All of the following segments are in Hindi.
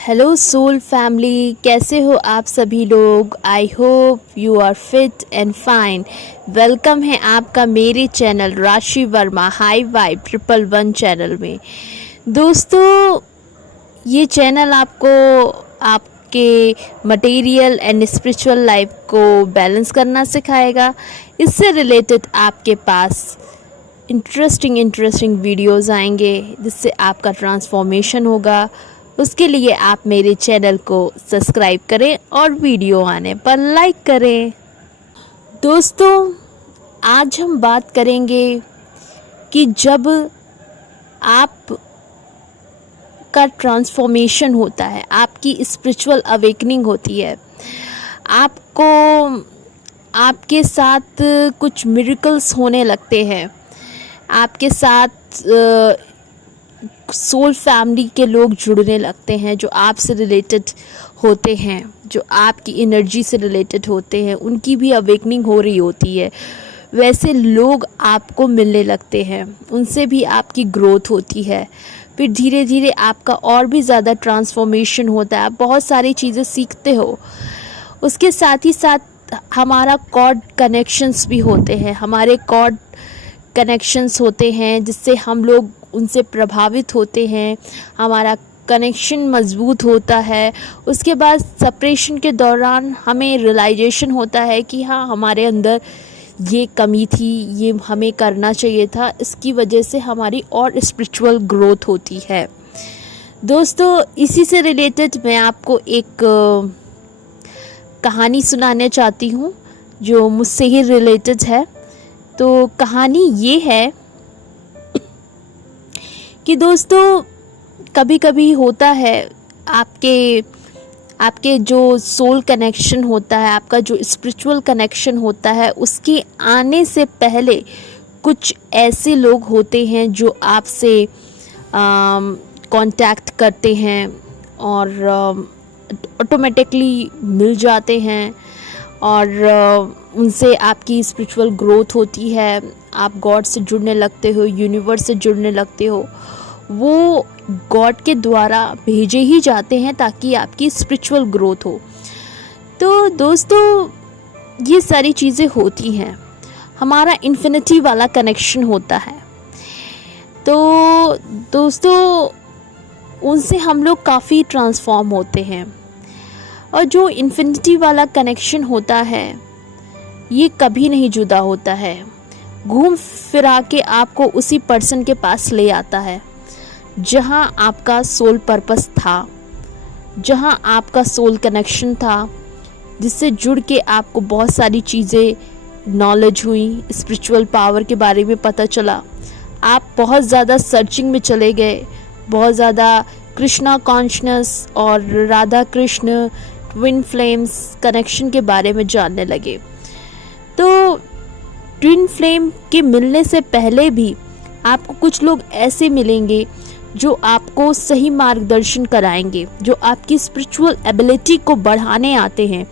हेलो सोल फैमिली, कैसे हो आप सभी लोग। I hope you are fit and fine. Welcome है आपका मेरे चैनल राशि वर्मा हाई वाइब 111 चैनल में। दोस्तों, ये चैनल आपको आपके मटेरियल एंड स्पिरिचुअल लाइफ को बैलेंस करना सिखाएगा। इससे रिलेटेड आपके पास इंटरेस्टिंग वीडियोस आएंगे जिससे आपका ट्रांसफॉर्मेशन होगा। उसके लिए आप मेरे चैनल को सब्सक्राइब करें और वीडियो आने पर लाइक करें। दोस्तों, आज हम बात करेंगे कि जब आप का ट्रांसफॉर्मेशन होता है, आपकी स्पिरिचुअल अवेकनिंग होती है, आपको आपके साथ कुछ मिरेकल्स होने लगते हैं, आपके साथ सोल फैमिली के लोग जुड़ने लगते हैं जो आपसे रिलेटेड होते हैं, जो आपकी एनर्जी से रिलेटेड होते हैं, उनकी भी अवेकनिंग हो रही होती है। वैसे लोग आपको मिलने लगते हैं, उनसे भी आपकी ग्रोथ होती है। फिर धीरे धीरे आपका और भी ज़्यादा ट्रांसफॉर्मेशन होता है, आप बहुत सारी चीज़ें सीखते हो। उसके साथ ही साथ हमारा कॉर्ड कनेक्शंस भी होते हैं, हमारे कॉर्ड कनेक्शंस होते हैं जिससे हम लोग उनसे प्रभावित होते हैं, हमारा कनेक्शन मजबूत होता है। उसके बाद सेपरेशन के दौरान हमें रियलाइजेशन होता है कि हाँ, हमारे अंदर ये कमी थी, ये हमें करना चाहिए था। इसकी वजह से हमारी और स्पिरिचुअल ग्रोथ होती है। दोस्तों, इसी से रिलेटेड मैं आपको एक कहानी सुनाने चाहती हूँ जो मुझसे ही रिलेटेड है। तो कहानी ये है कि दोस्तों, कभी कभी होता है आपके जो सोल कनेक्शन होता है, आपका जो स्पिरिचुअल कनेक्शन होता है, उसके आने से पहले कुछ ऐसे लोग होते हैं जो आपसे कांटेक्ट करते हैं और ऑटोमेटिकली मिल जाते हैं और उनसे आपकी स्पिरिचुअल ग्रोथ होती है। आप गॉड से जुड़ने लगते हो, यूनिवर्स से जुड़ने लगते हो। वो गॉड के द्वारा भेजे ही जाते हैं ताकि आपकी स्पिरिचुअल ग्रोथ हो। तो दोस्तों, ये सारी चीज़ें होती हैं, हमारा इन्फिनिटी वाला कनेक्शन होता है। तो दोस्तों, उनसे हम लोग काफ़ी ट्रांसफॉर्म होते हैं। और जो इन्फिनिटी वाला कनेक्शन होता है, ये कभी नहीं जुदा होता है, घूम फिरा के आपको उसी पर्सन के पास ले आता है जहां आपका सोल पर्पस था, जहां आपका सोल कनेक्शन था, जिससे जुड़ के आपको बहुत सारी चीज़ें नॉलेज हुई, स्पिरिचुअल पावर के बारे में पता चला। आप बहुत ज़्यादा सर्चिंग में चले गए, बहुत ज़्यादा कृष्णा कॉन्शनेस और Radha Krishna twin flames connection के बारे में जानने लगे। तो ट्विन फ्लेम के मिलने से पहले भी आपको कुछ लोग ऐसे मिलेंगे जो आपको सही मार्गदर्शन कराएंगे, जो आपकी स्पिरिचुअल एबिलिटी को बढ़ाने आते हैं।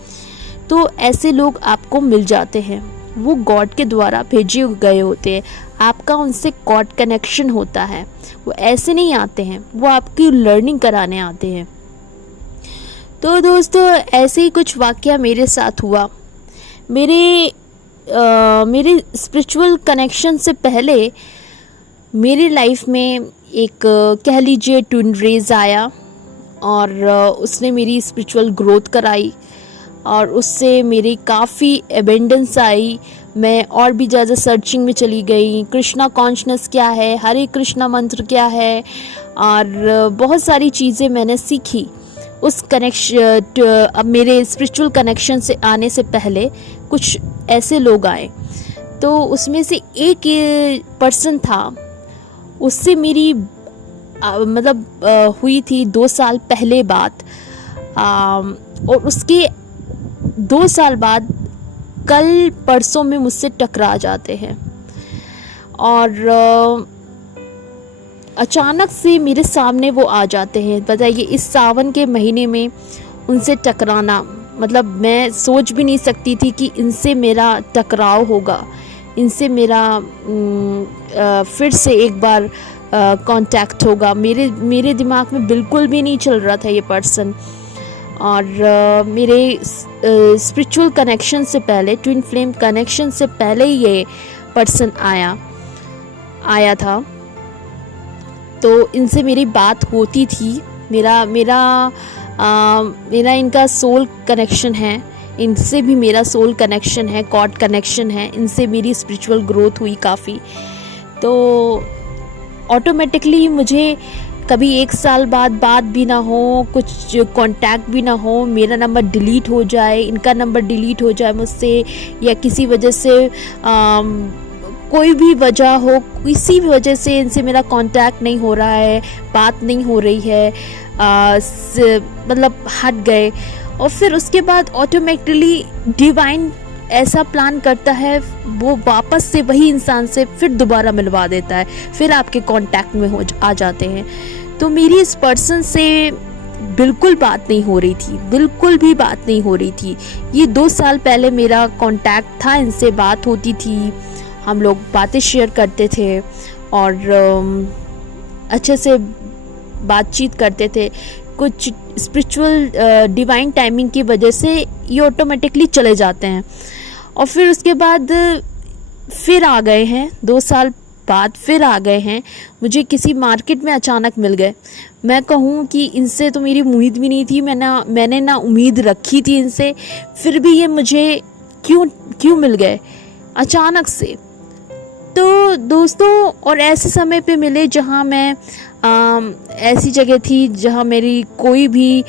तो ऐसे लोग आपको मिल जाते हैं, वो गॉड के द्वारा भेजे गए होते हैं, आपका उनसे गॉड कनेक्शन होता है। वो ऐसे नहीं आते हैं, वो आपकी लर्निंग कराने आते हैं। तो दोस्तों, ऐसे ही कुछ वाकया मेरे साथ हुआ। मेरे स्पिरिचुअल कनेक्शन से पहले मेरी लाइफ में एक कह लीजिए ट्विन रेज आया और उसने मेरी स्पिरिचुअल ग्रोथ कराई और उससे मेरी काफ़ी एबेंडेंस आई। मैं और भी ज़्यादा सर्चिंग में चली गई, कृष्णा कॉन्शनेस क्या है, हरे कृष्णा मंत्र क्या है, और बहुत सारी चीज़ें मैंने सीखी। उस कनेक्शन अब मेरे स्पिरिचुअल कनेक्शन से आने से पहले कुछ ऐसे लोग आए, तो उसमें से एक पर्सन था, उससे मेरी हुई थी 2 साल पहले बात। और उसके 2 साल बाद कल परसों में मुझसे टकरा जाते हैं और अचानक से मेरे सामने वो आ जाते हैं। बताइए, इस सावन के महीने में उनसे टकराना, मतलब मैं सोच भी नहीं सकती थी कि इनसे मेरा टकराव होगा, इनसे मेरा फिर से एक बार कांटेक्ट होगा। मेरे दिमाग में बिल्कुल भी नहीं चल रहा था ये पर्सन। और मेरे स्पिरिचुअल कनेक्शन से पहले, ट्विन फ्लेम कनेक्शन से पहले ही ये पर्सन आया था। तो इनसे मेरी बात होती थी। मेरा इनका सोल कनेक्शन है, इनसे भी मेरा सोल कनेक्शन है, गॉड कनेक्शन है। इनसे मेरी स्पिरिचुअल ग्रोथ हुई काफ़ी। तो ऑटोमेटिकली मुझे कभी 1 साल बाद बात भी ना हो, कुछ कांटेक्ट भी ना हो, मेरा नंबर डिलीट हो जाए, इनका नंबर डिलीट हो जाए मुझसे, या किसी वजह से कोई भी वजह हो, किसी भी वजह से इनसे मेरा कांटेक्ट नहीं हो रहा है, बात नहीं हो रही है, मतलब हट गए। और फिर उसके बाद ऑटोमेटिकली डिवाइन ऐसा प्लान करता है, वो वापस से वही इंसान से फिर दोबारा मिलवा देता है, फिर आपके कांटेक्ट में आ जाते हैं। तो मेरी इस पर्सन से बिल्कुल बात नहीं हो रही थी, बिल्कुल भी बात नहीं हो रही थी। ये 2 साल पहले मेरा कांटेक्ट था, इनसे बात होती थी, हम लोग बातें शेयर करते थे और अच्छे से बातचीत करते थे। कुछ स्पिरिचुअल डिवाइन टाइमिंग की वजह से ये ऑटोमेटिकली चले जाते हैं। और फिर उसके बाद फिर आ गए हैं, 2 साल बाद फिर आ गए हैं। मुझे किसी मार्केट में अचानक मिल गए। मैं कहूँ कि इनसे तो मेरी उम्मीद भी नहीं थी, मैंने ना उम्मीद रखी थी इनसे, फिर भी ये मुझे क्यों मिल गए अचानक से। तो दोस्तों, और ऐसे समय पे मिले जहाँ मैं ऐसी जगह थी जहाँ मेरी कोई भी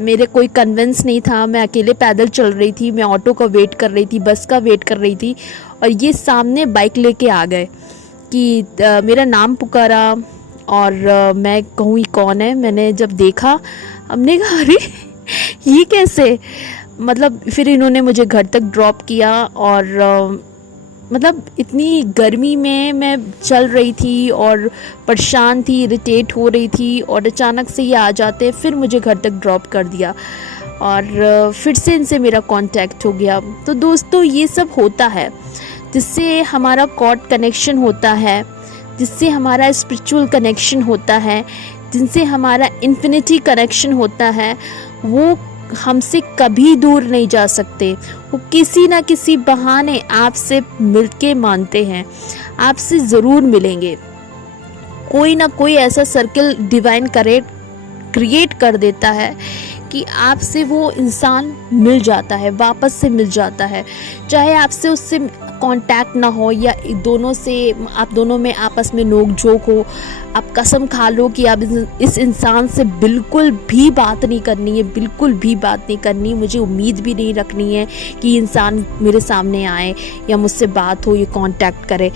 मेरे कोई कन्विंस नहीं था। मैं अकेले पैदल चल रही थी, मैं ऑटो का वेट कर रही थी, बस का वेट कर रही थी, और ये सामने बाइक लेके आ गए कि मेरा नाम पुकारा। और मैं कहूँ ये कौन है, मैंने जब देखा, हमने कहा अरे ये कैसे, मतलब फिर इन्होंने मुझे घर तक ड्रॉप किया। और मतलब इतनी गर्मी में मैं चल रही थी और परेशान थी, इरिटेट हो रही थी, और अचानक से ये आ जाते, फिर मुझे घर तक ड्रॉप कर दिया और फिर से इनसे मेरा कांटेक्ट हो गया। तो दोस्तों, ये सब होता है जिससे हमारा गॉड कनेक्शन होता है, जिससे हमारा स्पिरिचुअल कनेक्शन होता है, जिनसे हमारा इन्फिनिटी कनेक्शन होता है। वो हमसे कभी दूर नहीं जा सकते, वो किसी ना किसी बहाने आपसे मिलके मानते हैं, आपसे ज़रूर मिलेंगे। कोई ना कोई ऐसा सर्कल डिवाइन क्रिएट कर देता है कि आपसे वो इंसान मिल जाता है, वापस से मिल जाता है। चाहे आपसे उससे कांटेक्ट ना हो, या आप दोनों में आपस में नोक झोंक हो, आप कसम खा लो कि आप इस इंसान से बिल्कुल भी बात नहीं करनी है, बिल्कुल भी बात नहीं करनी, मुझे उम्मीद भी नहीं रखनी है कि इंसान मेरे सामने आए या मुझसे बात हो, ये कांटेक्ट करे।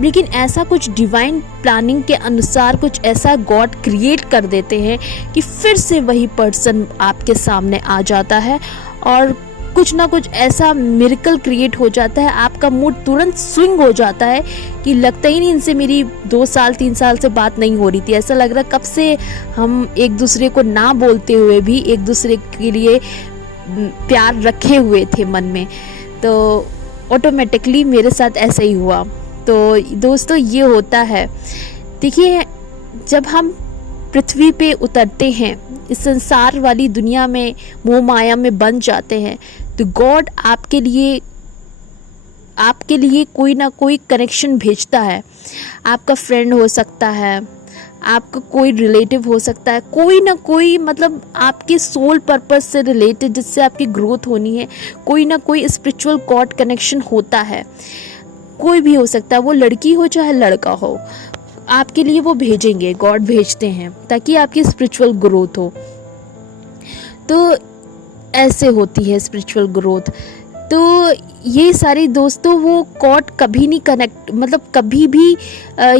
लेकिन ऐसा कुछ डिवाइन प्लानिंग के अनुसार कुछ ऐसा गॉड क्रिएट कर देते हैं कि फिर से वही पर्सन आपके सामने आ जाता है, और कुछ ना कुछ ऐसा मिरेकल क्रिएट हो जाता है, आपका मूड तुरंत स्विंग हो जाता है कि लगता ही नहीं इनसे मेरी 2 साल 3 साल से बात नहीं हो रही थी। ऐसा लग रहा कब से हम एक दूसरे को ना बोलते हुए भी एक दूसरे के लिए प्यार रखे हुए थे मन में। तो ऑटोमेटिकली मेरे साथ ऐसा ही हुआ। तो दोस्तों, ये होता है। देखिए, जब हम पृथ्वी पे उतरते हैं, इस संसार वाली दुनिया में मोह माया में बन जाते हैं, तो गॉड आपके लिए कोई ना कोई कनेक्शन भेजता है। आपका फ्रेंड हो सकता है, आपका कोई रिलेटिव हो सकता है, कोई ना कोई, मतलब आपके सोल पर्पस से रिलेटेड, जिससे आपकी ग्रोथ होनी है, कोई ना कोई स्पिरिचुअल गॉड कनेक्शन होता है। कोई भी हो सकता है, वो लड़की हो चाहे लड़का हो, आपके लिए वो भेजेंगे, गॉड भेजते हैं ताकि आपकी स्पिरिचुअल ग्रोथ हो। तो ऐसे होती है स्पिरिचुअल ग्रोथ। तो ये सारी दोस्तों, वो गॉड कभी नहीं कभी भी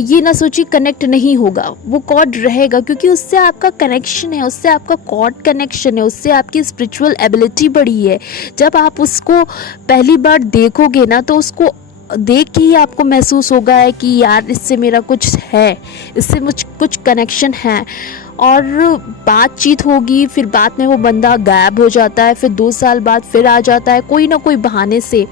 ये ना सोचिए कनेक्ट नहीं होगा, वो गॉड रहेगा, क्योंकि उससे आपका कनेक्शन है, उससे आपका गॉड कनेक्शन है, उससे आपकी स्पिरिचुअल एबिलिटी बढ़ी है। जब आप उसको पहली बार देखोगे ना, तो उसको देख के ही आपको महसूस होगा है कि यार इससे मेरा कुछ है, इससे मुझ कुछ कनेक्शन है। और बातचीत होगी, फिर बाद में वो बंदा गायब हो जाता है, फिर 2 साल बाद फिर आ जाता है कोई ना कोई बहाने से,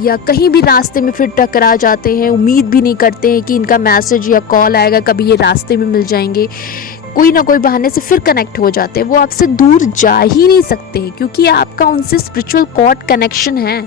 या कहीं भी रास्ते में फिर टकरा जाते हैं, उम्मीद भी नहीं करते हैं कि इनका मैसेज या कॉल आएगा, कभी ये रास्ते में मिल जाएंगे, कोई ना कोई बहाने से फिर कनेक्ट हो जाते हैं। वो आपसे दूर जा ही नहीं सकते क्योंकि आपका उनसे स्पिरिचुअल कॉर्ड कनेक्शन है।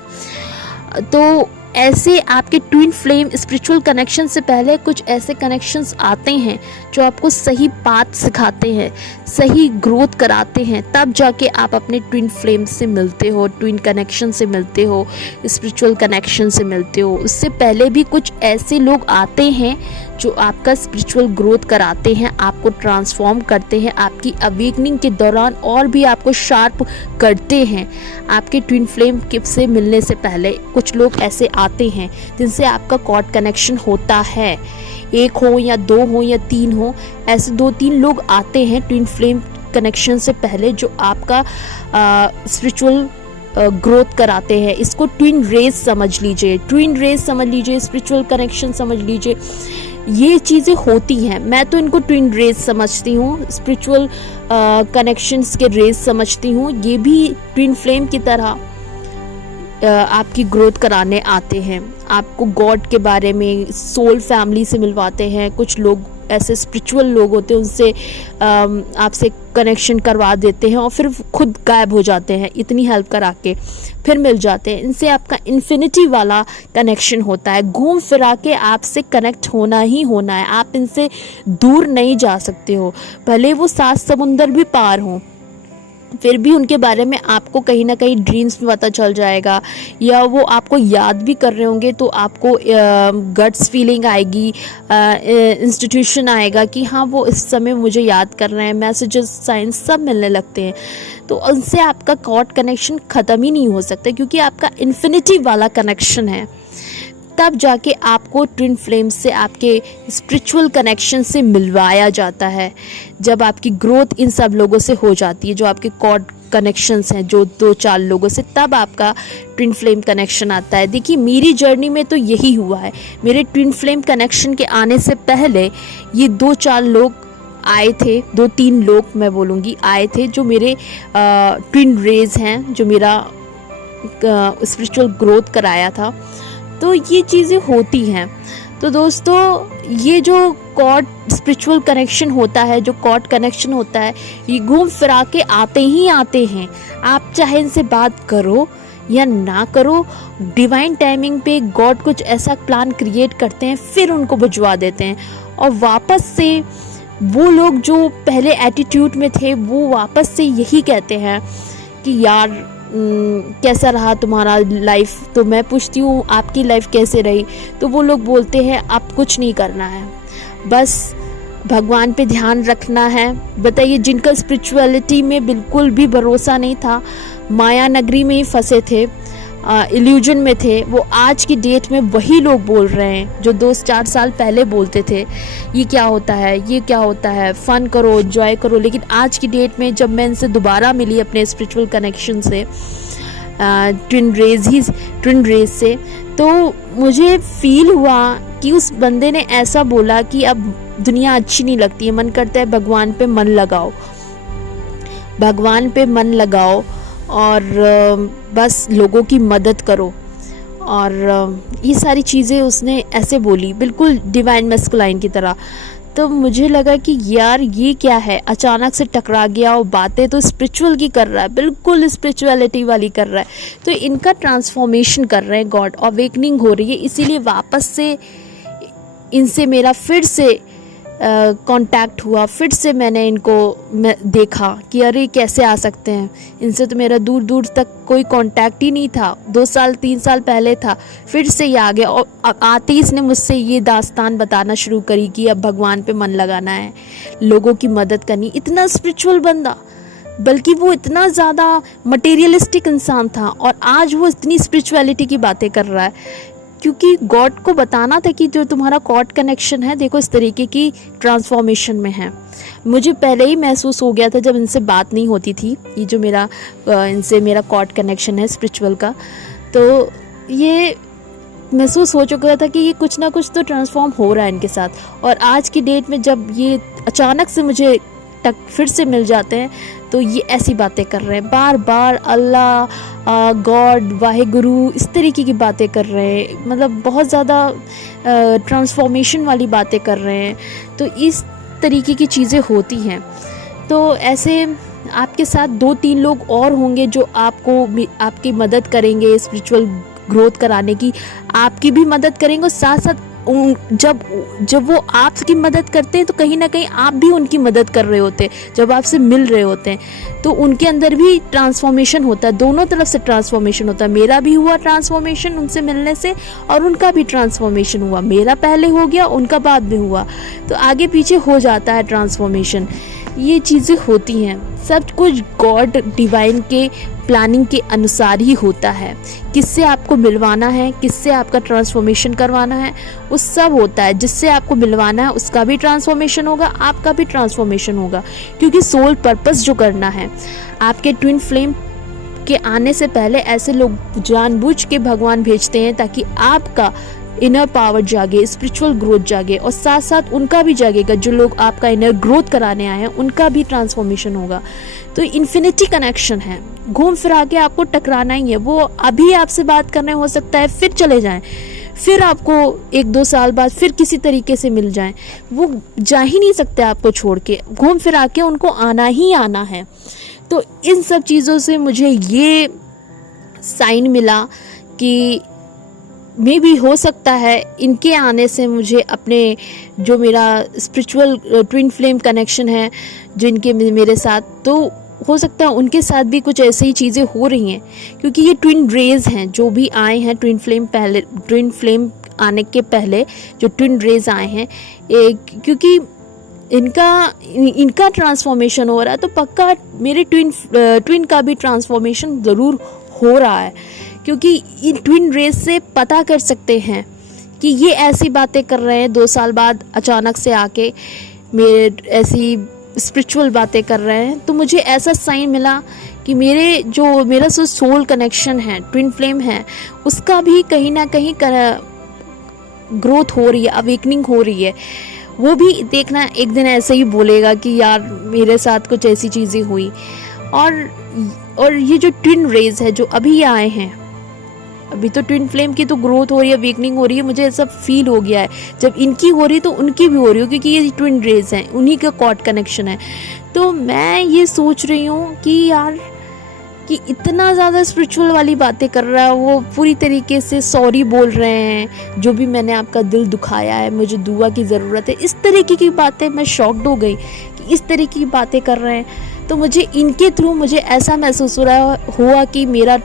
तो ऐसे आपके ट्विन फ्लेम स्पिरिचुअल कनेक्शन से पहले कुछ ऐसे कनेक्शंस आते हैं जो आपको सही पाथ सिखाते हैं, सही ग्रोथ कराते हैं, तब जाके आप अपने ट्विन फ्लेम से मिलते हो, ट्विन कनेक्शन से मिलते हो, स्पिरिचुअल कनेक्शन से मिलते हो। उससे पहले भी कुछ ऐसे लोग आते हैं जो आपका स्पिरिचुअल ग्रोथ कराते हैं, आपको ट्रांसफॉर्म करते हैं, आपकी अवेकनिंग के दौरान और भी आपको शार्प करते हैं। आपके ट्विन फ्लेम से मिलने से पहले कुछ लोग ऐसे आते हैं जिनसे आपका कॉर्ड कनेक्शन होता है। एक हो या दो हो या तीन हो, ऐसे 2-3 लोग आते हैं ट्विन फ्लेम कनेक्शन से पहले जो आपका स्पिरिचुअल ग्रोथ कराते हैं। इसको ट्विन रेस समझ लीजिए, ट्विन रेस समझ लीजिए, स्पिरिचुअल कनेक्शन समझ लीजिए। ये चीज़ें होती हैं, मैं तो इनको ट्विन रेस समझती हूँ, स्पिरिचुअल कनेक्शंस के रेस समझती हूँ। ये भी ट्विन फ्लेम की तरह आपकी ग्रोथ कराने आते हैं, आपको गॉड के बारे में, सोल फैमिली से मिलवाते हैं। कुछ लोग ऐसे स्पिरिचुअल लोग होते हैं, उनसे आपसे कनेक्शन करवा देते हैं और फिर खुद गायब हो जाते हैं, इतनी हेल्प करा के फिर मिल जाते हैं। इनसे आपका इन्फिनिटी वाला कनेक्शन होता है, घूम फिरा के आपसे कनेक्ट होना ही होना है, आप इनसे दूर नहीं जा सकते हो। भले वो 7 समुंदर भी पार हों, फिर भी उनके बारे में आपको कहीं ना कहीं ड्रीम्स में पता चल जाएगा, या वो आपको याद भी कर रहे होंगे तो आपको गट्स फीलिंग आएगी, इंस्टीट्यूशन आएगा कि हाँ वो इस समय मुझे याद कर रहे हैं, मैसेजेस साइंस सब मिलने लगते हैं। तो उनसे आपका कॉर्ड कनेक्शन ख़त्म ही नहीं हो सकता क्योंकि आपका इन्फिनिटी वाला कनेक्शन है। तब जाके आपको ट्विन फ्लेम से, आपके स्पिरिचुअल कनेक्शन से मिलवाया जाता है। जब आपकी ग्रोथ इन सब लोगों से हो जाती है, जो आपके कॉर्ड कनेक्शंस हैं, जो 2-4 लोगों से, तब आपका ट्विन फ्लेम कनेक्शन आता है। देखिए मेरी जर्नी में तो यही हुआ है। मेरे ट्विन फ्लेम कनेक्शन के आने से पहले ये 2-4 लोग आए थे, 2-3 लोग मैं बोलूँगी आए थे, जो मेरे ट्विन रेज हैं, जो मेरा स्पिरिचुअल ग्रोथ कराया था। तो ये चीज़ें होती हैं। तो दोस्तों ये जो कॉर्ड स्पिरिचुअल कनेक्शन होता है, जो कॉर्ड कनेक्शन होता है, ये घूम फिरा के आते ही आते हैं। आप चाहे इनसे बात करो या ना करो, डिवाइन टाइमिंग पे गॉड कुछ ऐसा प्लान क्रिएट करते हैं, फिर उनको भिजवा देते हैं और वापस से वो लोग जो पहले एटीट्यूड में थे वो वापस से यही कहते हैं कि यार कैसा रहा तुम्हारा लाइफ। तो मैं पूछती हूँ आपकी लाइफ कैसे रही, तो वो लोग बोलते हैं अब कुछ नहीं करना है, बस भगवान पे ध्यान रखना है। बताइए जिनका स्पिरिचुअलिटी में बिल्कुल भी भरोसा नहीं था, माया नगरी में ही फंसे थे, इल्यूजन में थे, वो आज की डेट में वही लोग बोल रहे हैं जो 2-4 साल पहले बोलते थे ये क्या होता है, ये क्या होता है, फ़न करो, एंजॉय करो। लेकिन आज की डेट में जब मैं इनसे दोबारा मिली अपने स्पिरिचुअल कनेक्शन से, ट्विन रेज से, तो मुझे फील हुआ कि उस बंदे ने ऐसा बोला कि अब दुनिया अच्छी नहीं लगती है, मन करता है भगवान पे मन लगाओ, भगवान पे मन लगाओ और बस लोगों की मदद करो। और ये सारी चीज़ें उसने ऐसे बोली, बिल्कुल डिवाइन मैस्कुलाइन की तरह। तो मुझे लगा कि यार ये क्या है, अचानक से टकरा गया और बातें तो स्पिरिचुअल की कर रहा है, बिल्कुल स्पिरिचुअलिटी वाली कर रहा है। तो इनका ट्रांसफॉर्मेशन कर रहे हैं गॉड, अवेकनिंग हो रही है, इसीलिए वापस से इनसे मेरा फिर से कांटेक्ट हुआ। फिर से मैंने इनको देखा कि अरे कैसे आ सकते हैं, इनसे तो मेरा दूर दूर तक कोई कांटेक्ट ही नहीं था, 2-3 साल पहले था, फिर से ये आ गया। और आते ही इसने मुझसे ये दास्तान बताना शुरू करी कि अब भगवान पे मन लगाना है, लोगों की मदद करनी। इतना स्पिरिचुअल बंदा, बल्कि वो इतना ज़्यादा मटेरियलिस्टिक इंसान था और आज वो इतनी स्पिरिचुअलिटी की बातें कर रहा है, क्योंकि गॉड को बताना था कि जो तुम्हारा कॉर्ड कनेक्शन है, देखो इस तरीके की ट्रांसफॉर्मेशन में है। मुझे पहले ही महसूस हो गया था जब इनसे बात नहीं होती थी, ये जो मेरा इनसे मेरा कॉर्ड कनेक्शन है स्पिरिचुअल का, तो ये महसूस हो चुका था कि ये कुछ ना कुछ तो ट्रांसफॉर्म हो रहा है इनके साथ। और आज की डेट में जब ये अचानक से मुझे टक फिर से मिल जाते हैं तो ये ऐसी बातें कर रहे हैं, बार बार अल्लाह, गॉड, वाहेगुरु, इस तरीके की बातें कर रहे हैं, मतलब बहुत ज़्यादा ट्रांसफॉर्मेशन वाली बातें कर रहे हैं। तो इस तरीके की चीज़ें होती हैं। तो ऐसे आपके साथ 2-3 लोग और होंगे जो आपकी मदद करेंगे स्पिरिचुअल ग्रोथ कराने की, आपकी भी मदद करेंगे, और साथ साथ जब वो आपकी मदद करते हैं तो कहीं ना कहीं आप भी उनकी मदद कर रहे होते हैं। जब आपसे मिल रहे होते हैं तो उनके अंदर भी ट्रांसफॉर्मेशन होता है, दोनों तरफ से ट्रांसफॉर्मेशन होता है। मेरा भी हुआ ट्रांसफॉर्मेशन उनसे मिलने से, और उनका भी ट्रांसफॉर्मेशन हुआ, मेरा पहले हो गया, उनका बाद में हुआ, तो आगे पीछे हो जाता है ट्रांसफॉर्मेशन। ये चीज़ें होती हैं, सब कुछ गॉड डिवाइन के प्लानिंग के अनुसार ही होता है। किससे आपको मिलवाना है, किससे आपका ट्रांसफॉर्मेशन करवाना है, वो सब होता है। जिससे आपको मिलवाना है उसका भी ट्रांसफॉर्मेशन होगा, आपका भी ट्रांसफॉर्मेशन होगा, क्योंकि सोल पर्पस जो करना है। आपके ट्विन फ्लेम के आने से पहले ऐसे लोग जानबूझ के भगवान भेजते हैं ताकि आपका इनर पावर जागे, स्पिरिचुअल ग्रोथ जागे, और साथ साथ उनका भी जागेगा। जो लोग आपका इनर ग्रोथ कराने आए हैं उनका भी ट्रांसफॉर्मेशन होगा। तो इन्फिनिटी कनेक्शन है, घूम फिरा के आपको टकराना ही है। वो अभी आपसे बात करने हो सकता है फिर चले जाएं, फिर आपको 1-2 साल बाद फिर किसी तरीके से मिल जाएं, वो जा ही नहीं सकते आपको छोड़ के। घूम फिरा के उनको आना ही आना है। तो इन सब चीज़ों से मुझे ये साइन मिला कि मे भी हो सकता है इनके आने से मुझे अपने जो मेरा स्पिरिचुअल ट्विन फ्लेम कनेक्शन है जिनके मेरे साथ, तो हो सकता है उनके साथ भी कुछ ऐसी ही चीज़ें हो रही हैं, क्योंकि ये ट्विन रेज हैं जो भी आए हैं ट्विन फ्लेम आने के पहले जो ट्विन रेज आए हैं, क्योंकि इनका ट्रांसफॉर्मेशन हो रहा है, तो पक्का मेरे ट्विन का भी ट्रांसफॉर्मेशन ज़रूर हो रहा है। क्योंकि इन ट्विन रेस से पता कर सकते हैं कि ये ऐसी बातें कर रहे हैं, 2 साल बाद अचानक से आके मेरे ऐसी स्पिरिचुअल बातें कर रहे हैं। तो मुझे ऐसा साइन मिला कि मेरा जो सोल कनेक्शन है, ट्विन फ्लेम है, उसका भी कहीं ना कहीं ग्रोथ हो रही है, अवेकनिंग हो रही है। वो भी देखना एक दिन ऐसे ही बोलेगा कि यार मेरे साथ कुछ ऐसी चीज़ें हुई। और ये जो ट्विन रेज है जो अभी आए हैं, अभी तो ट्विन फ्लेम की तो ग्रोथ हो रही है, अवेकनिंग हो रही है, मुझे ऐसा फील हो गया है जब इनकी हो रही है तो उनकी भी हो रही है, क्योंकि ये ट्विन रेज हैं, उन्हीं का कॉर्ड कनेक्शन है। तो मैं ये सोच रही हूँ कि यार कि इतना ज़्यादा स्पिरिचुअल वाली बातें कर रहा है, वो पूरी तरीके से सॉरी बोल रहे हैं, जो भी मैंने आपका दिल दुखाया है, मुझे दुआ की ज़रूरत है, इस तरीके की बातें। मैं शॉक्ड हो गई कि इस तरीके की बातें कर रहे हैं। तो मुझे इनके थ्रू मुझे ऐसा महसूस हुआ कि मेरे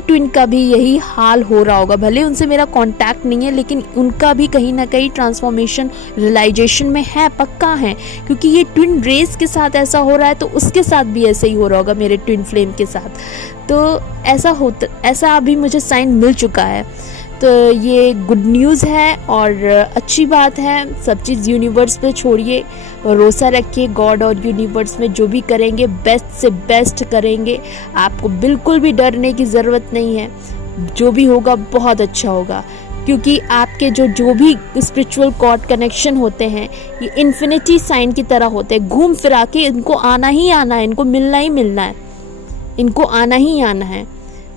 ट्विन का भी यही हाल हो रहा होगा। भले उनसे मेरा कांटेक्ट नहीं है, लेकिन उनका भी कहीं ना कहीं ट्रांसफॉर्मेशन रियलाइजेशन में है, पक्का है, क्योंकि ये ट्विन रेस के साथ ऐसा हो रहा है तो उसके साथ भी ऐसे ही हो रहा होगा मेरे ट्विन फ्लेम के साथ। तो ऐसा अभी मुझे साइन मिल चुका है। तो ये गुड न्यूज़ है और अच्छी बात है। सब चीज़ यूनिवर्स पे छोड़िए, भरोसा रखिए, गॉड और यूनिवर्स में जो भी करेंगे बेस्ट से बेस्ट करेंगे। आपको बिल्कुल भी डरने की ज़रूरत नहीं है, जो भी होगा बहुत अच्छा होगा, क्योंकि आपके जो भी स्पिरिचुअल कॉर्ड कनेक्शन होते हैं ये इन्फिनिटी साइन की तरह होते हैं। घूम फिरा के इनको आना ही आना है, इनको मिलना ही मिलना है, इनको आना ही आना है।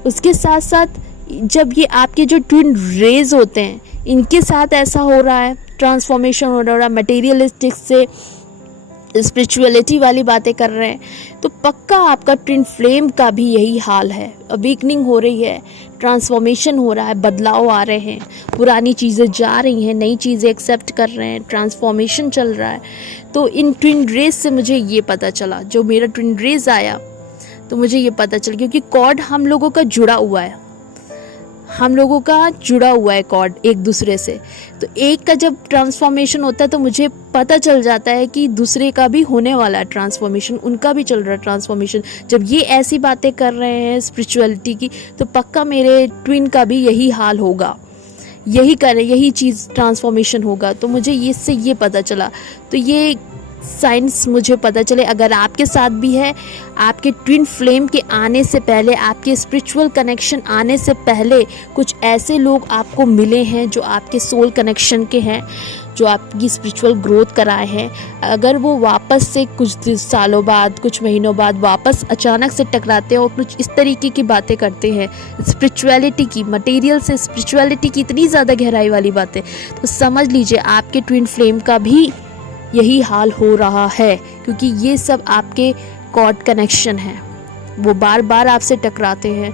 उसके साथ साथ जब ये आपके जो ट्विन रेज होते हैं इनके साथ ऐसा हो रहा है, ट्रांसफॉर्मेशन हो रहा है, मटेरियलिस्टिक से स्पिरिचुअलिटी वाली बातें कर रहे हैं, तो पक्का आपका ट्विन फ्लेम का भी यही हाल है। अवेकनिंग हो रही है, ट्रांसफॉर्मेशन हो रहा है, बदलाव आ रहे हैं, पुरानी चीज़ें जा रही हैं, नई चीज़ें एक्सेप्ट कर रहे हैं, ट्रांसफॉर्मेशन चल रहा है। तो इन ट्विन रेज से मुझे ये पता चला, जो मेरा ट्विन रेज आया तो मुझे ये पता चला, क्योंकि कॉर्ड हम लोगों का जुड़ा हुआ है, हम लोगों का जुड़ा हुआ है कॉर्ड एक दूसरे से। तो एक का जब ट्रांसफॉर्मेशन होता है तो मुझे पता चल जाता है कि दूसरे का भी होने वाला है ट्रांसफॉर्मेशन, उनका भी चल रहा है ट्रांसफॉर्मेशन। जब ये ऐसी बातें कर रहे हैं स्पिरिचुअलिटी की, तो पक्का मेरे ट्विन का भी यही हाल होगा, यही चीज़ ट्रांसफॉर्मेशन होगा। तो मुझे इससे ये पता चला। तो ये साइंस मुझे पता चले, अगर आपके साथ भी है, आपके ट्विन फ्लेम के आने से पहले, आपके स्पिरिचुअल कनेक्शन आने से पहले कुछ ऐसे लोग आपको मिले हैं जो आपके सोल कनेक्शन के हैं, जो आपकी स्पिरिचुअल ग्रोथ कराए हैं, अगर वो वापस से कुछ सालों बाद, कुछ महीनों बाद वापस अचानक से टकराते हैं और कुछ इस तरीके की बातें करते हैं, स्पिरिचुअलिटी की, मटेरियल से स्पिरिचुअलिटी की इतनी ज़्यादा गहराई वाली बातें, तो समझ लीजिए आपके ट्विन फ्लेम का भी यही हाल हो रहा है, क्योंकि ये सब आपके गॉड कनेक्शन है। वो बार बार आपसे टकराते हैं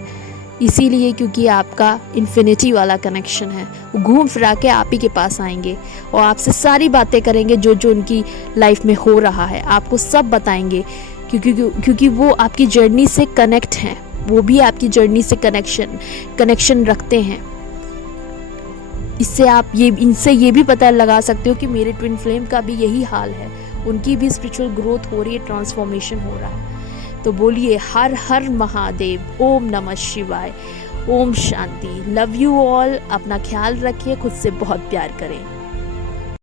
इसीलिए क्योंकि आपका इन्फिनिटी वाला कनेक्शन है। वो घूम फिरा के आप ही के पास आएंगे और आपसे सारी बातें करेंगे जो जो उनकी लाइफ में हो रहा है, आपको सब बताएंगे, क्योंकि वो आपकी जर्नी से कनेक्ट हैं, वो भी आपकी जर्नी से कनेक्शन रखते हैं। इनसे ये भी पता लगा सकते हो कि मेरे ट्विन फ्लेम का भी यही हाल है, उनकी भी स्पिरिचुअल ग्रोथ हो रही है, ट्रांसफॉर्मेशन हो रहा है। तो बोलिए हर हर महादेव, ओम नमः शिवाय, ओम शांति। Love you all. अपना ख्याल रखिए, खुद से बहुत प्यार करें।